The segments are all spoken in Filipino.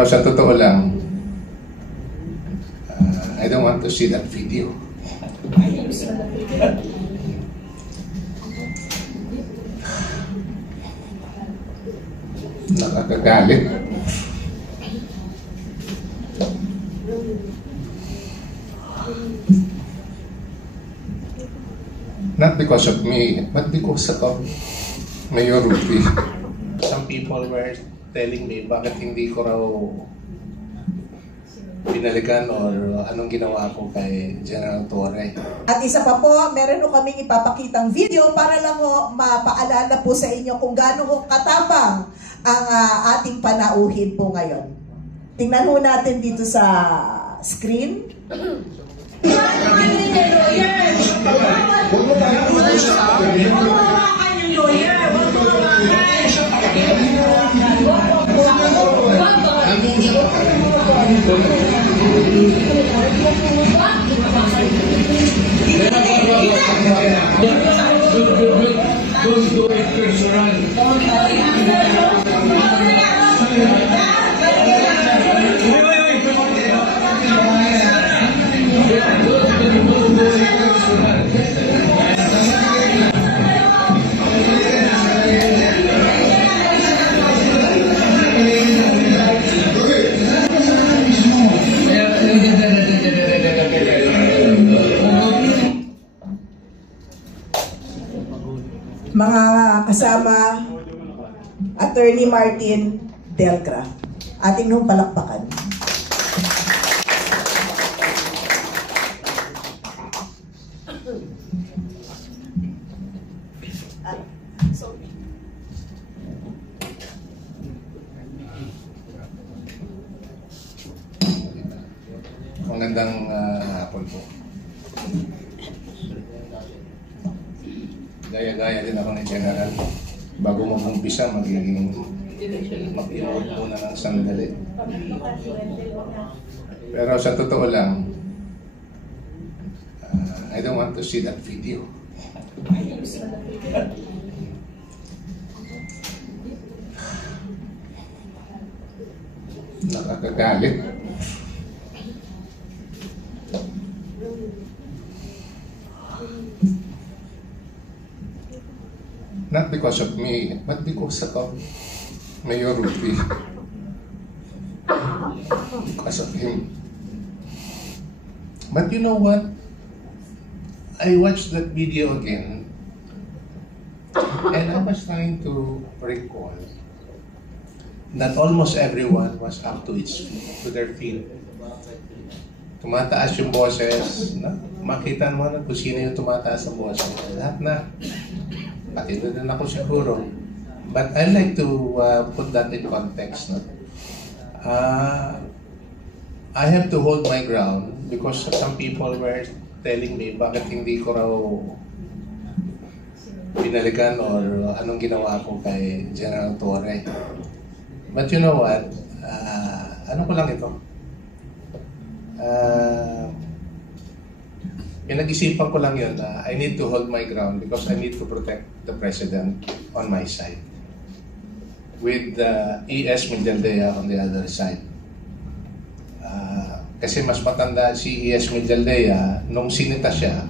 Sa totoo lang, I don't want to see that video. Nakakagalit. Not because of me, but because of Mayor Ruby. Some people were telling me bakit hindi ko raw binalikan or anong ginawa ko kay General Torre. At isa pa po, meron po kaming ipapakitang video para lang ho mapaalala po sa inyo kung gaano ho katapang ang ating panauhin po ngayon. Tingnan ho natin dito sa screen. Don't do it personal. Mga kasama, Attorney Martin Delcra, ating nung palakpakan. Magandang hapon po. Gaya-gaya din ako ni General. Bago mag-umpisa, mag-iwan muna ng sandali. Pero sa totoo lang, I don't want to see that video. Nakakagalit. Not because of me, but because of Mayor Ruby. Because of him. But you know what? I watched that video again, and I was trying to recall that almost everyone was up to their feet. Tumataas yung boses. Makita mo na kung sino yung tumataas ng boses. Lahat na. Pati na ako siguro. But I like to put that in context. No? I have to hold my ground because some people were telling me bakit hindi ko raw binalikan or anong ginawa ko kay General Torre. But you know what? Ano ko lang ito? Pinag-isipan ko lang yun na I need to hold my ground because I need to protect the President on my side with E.S. Medialdea on the other side. Kasi mas matanda si E.S. Medialdea, nung sinita siya,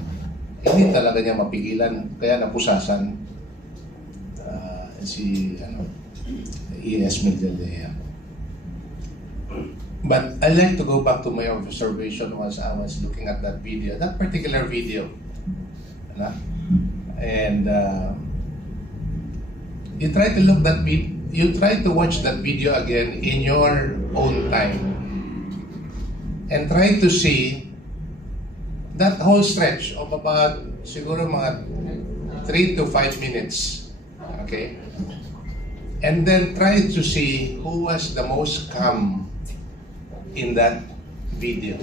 hindi talaga niya mapigilan, kaya napusasan si E.S. Medialdea. But I'd like to go back to my observation as I was looking at that video, that particular video. And you try to watch that video again in your own time and try to see that whole stretch of about siguro mga 3 to 5 minutes. Okay? And then try to see who was the most calm in that video.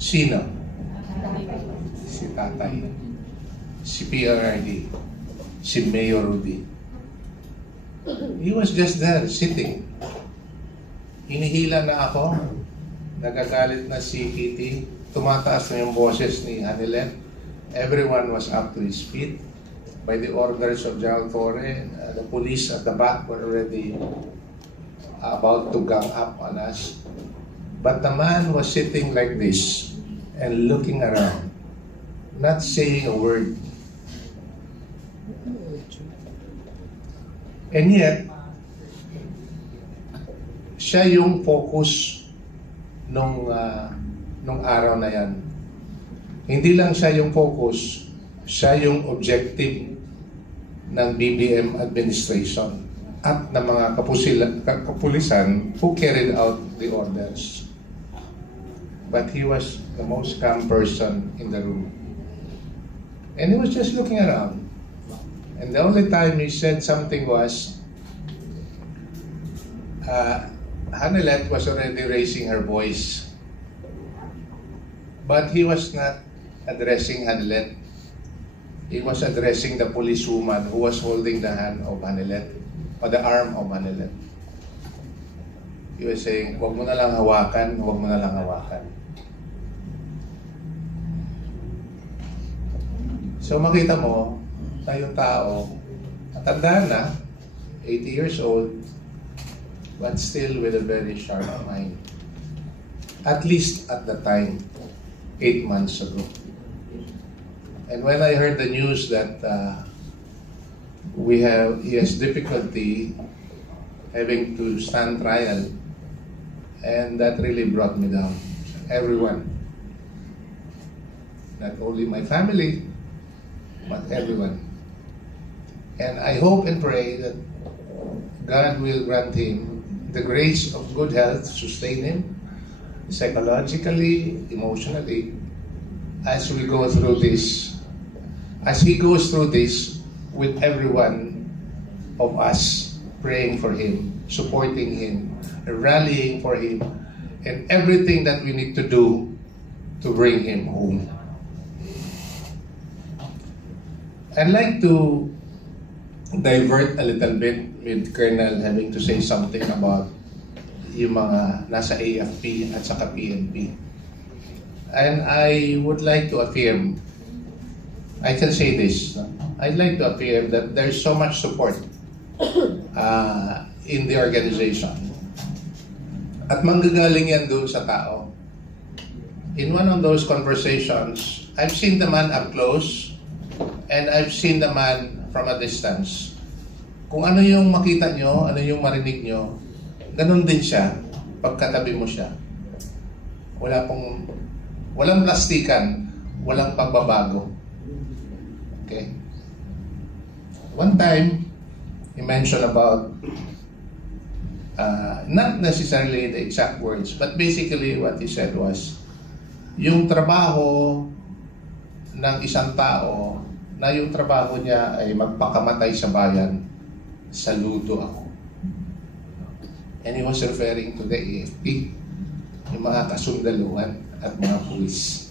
Sino? Si Tatay. Si PRRD. Si Mayor Ruby. He was just there, sitting. Hinihila na ako. Nagagalit na si Kitty. Tumataas na yung boses ni Hanilet. Everyone was up to his feet. By the orders of General Torre, the police at the back were already about to gang up on us. But the man was sitting like this and looking around, not saying a word. And yet, siya yung focus nung araw na yan. Hindi lang siya yung focus, siya yung objective ng BBM administration at ng mga kapulisan who carried out the orders. But he was the most calm person in the room. And he was just looking around. And the only time he said something was, Hanilet was already raising her voice. But he was not addressing Hanilet. He was addressing the policewoman who was holding the hand of Hanilet, or the arm of Hanilet. He was saying, huwag mo na lang hawakan, huwag mo na lang hawakan. So makita mo, tayong tao, matanda na, 80 years old, but still with a very sharp mind. At least at the time, 8 months ago. And when I heard the news that he has difficulty having to stand trial, and that really brought me down. Everyone. Not only my family, but everyone. And I hope and pray that God will grant him the grace of good health, sustain him psychologically, emotionally, as we go through this, as he goes through this with everyone of us praying for him, supporting him, rallying for him, and everything that we need to do to bring him home. I'd like to divert a little bit with Colonel having to say something about yung mga nasa AFP at saka PNP. And I would like to affirm, I can say this, I'd like to affirm that there's so much support in the organization. At manggagaling yan doon sa tao. In one of those conversations, I've seen the man up close and I've seen the man from a distance. Kung ano yung makita nyo, ano yung marinig nyo, ganun din siya pagkatabi mo siya. Walang plastikan, walang pagbabago. Okay? One time, he mentioned about not necessarily the exact words, but basically what he said was, yung trabaho ng isang tao, na yung trabaho niya ay magpakamatay sa bayan, saludo ako. And he was referring to the AFP, yung mga kasundaluhan at mga pulis.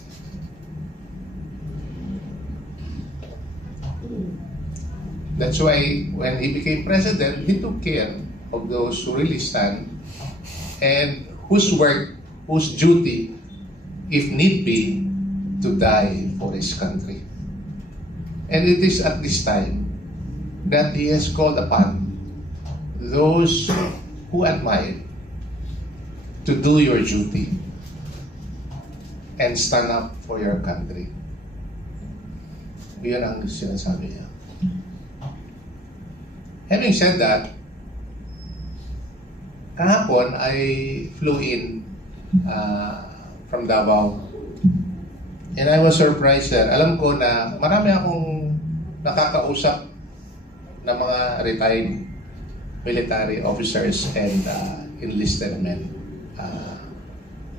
That's why when he became president, he took care of those who really stand and whose work, whose duty, if need be, to die for his country. And it is at this time that he has called upon those who admire to do your duty and stand up for your country. Yan ang sinasabi niya. Having said that, kahapon I flew in from Davao, and I was surprised there. Alam ko na marami akong nakakausap na mga retired military officers and enlisted men.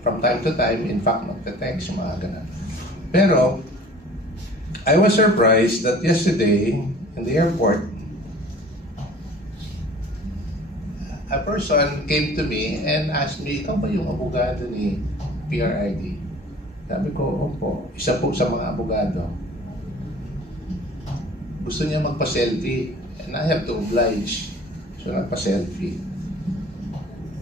From time to time, in fact, magte-text, mga ganun. Pero, I was surprised that yesterday, in the airport, a person came to me and asked me, ikaw ba yung abogado ni PRRD? Sabi ko, opo, isa po sa mga abogado. Gusto niya magpa-selfie, and I have to oblige. So, nagpa-selfie.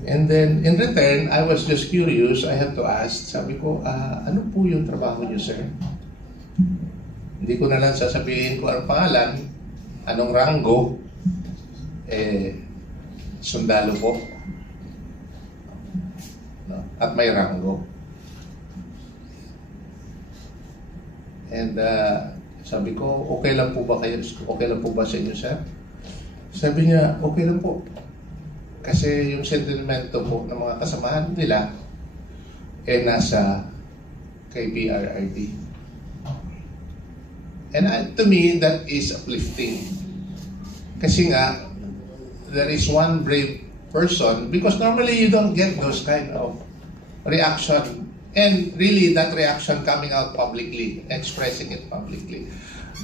And then, in return, I was just curious. I had to ask, sabi ko, ano po yung trabaho niyo, sir? Hindi ko na lang sasabihin ko ang pangalan, anong ranggo, sundalo po. no? At may ranggo. And sabi ko, okay lang po ba kayo? Okay lang po ba sa inyo, sir? Sabi niya, okay lang po. Kasi yung sentimento po ng mga kasamahan nila nasa kay PRRD. And to me, that is uplifting. Kasi nga, there is one brave person, because normally you don't get those kind of reaction. And really, that reaction coming out publicly, expressing it publicly.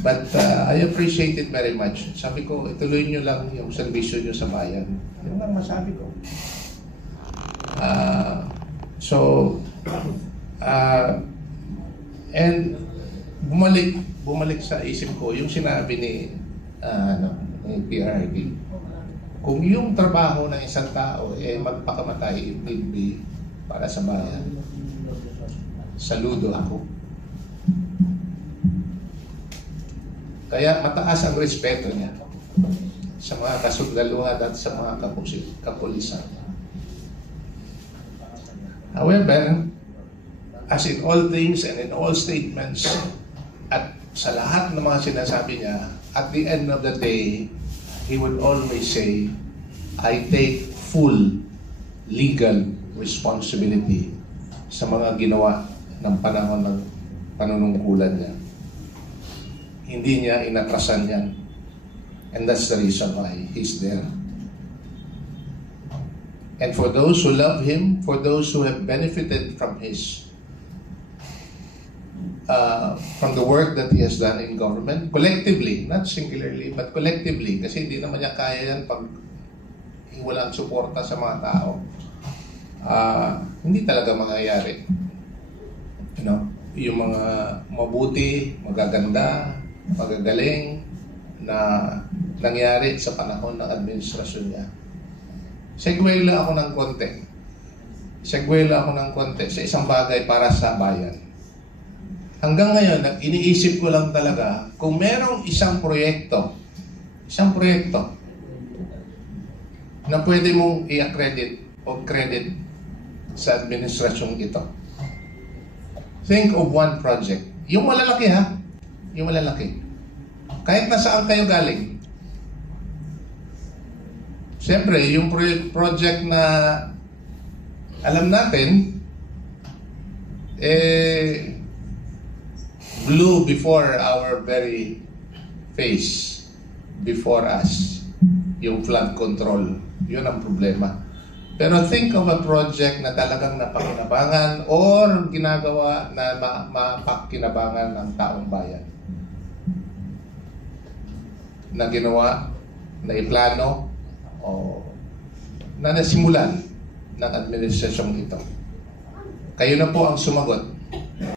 But I appreciate it very much. Sabi ko, ituloy nyo lang yung servisyo nyo sa bayan. Yun lang masabi ko. And bumalik sa isip ko yung sinabi ni PRRD. Kung yung trabaho ng isang tao magpakamatay, it will be para sa bayan. Saludo ako. Kaya mataas ang respeto niya sa mga kasundaluhan at sa mga kapulisan. However, as in all things and in all statements, at sa lahat ng mga sinasabi niya, at the end of the day, he would always say, I take full legal responsibility sa mga ginawa ng panahon ng panunungkulan niya. Hindi niya inatrasan yan. And that's the reason why he's there. And for those who love him, for those who have benefited from his from the work that he has done in government, collectively, not singularly, but collectively, kasi hindi naman niya kaya yan pag walang suporta sa mga tao. Hindi talaga mangyayari. You know, yung mga mabuti, magaganda, magagaling na nangyari sa panahon ng administrasyon niya. Segue lang ako ng konti sa isang bagay para sa bayan. Hanggang ngayon, iniisip ko lang talaga kung merong isang proyekto na pwede mong i-accredit o credit sa administrasyong ito. Think of one project. Yung malalaki ha? Yung malalaki. Kahit nasaan kayo galing. Siyempre, yung project na alam natin, blew before our very face, before us, yung flood control. Yun ang problema. Pero think of a project na talagang napakinabangan or ginagawa na mapakinabangan ng taong bayan. Na ginawa, na iplano, o na nasimulan ng administrasyong ito. Kayo na po ang sumagot.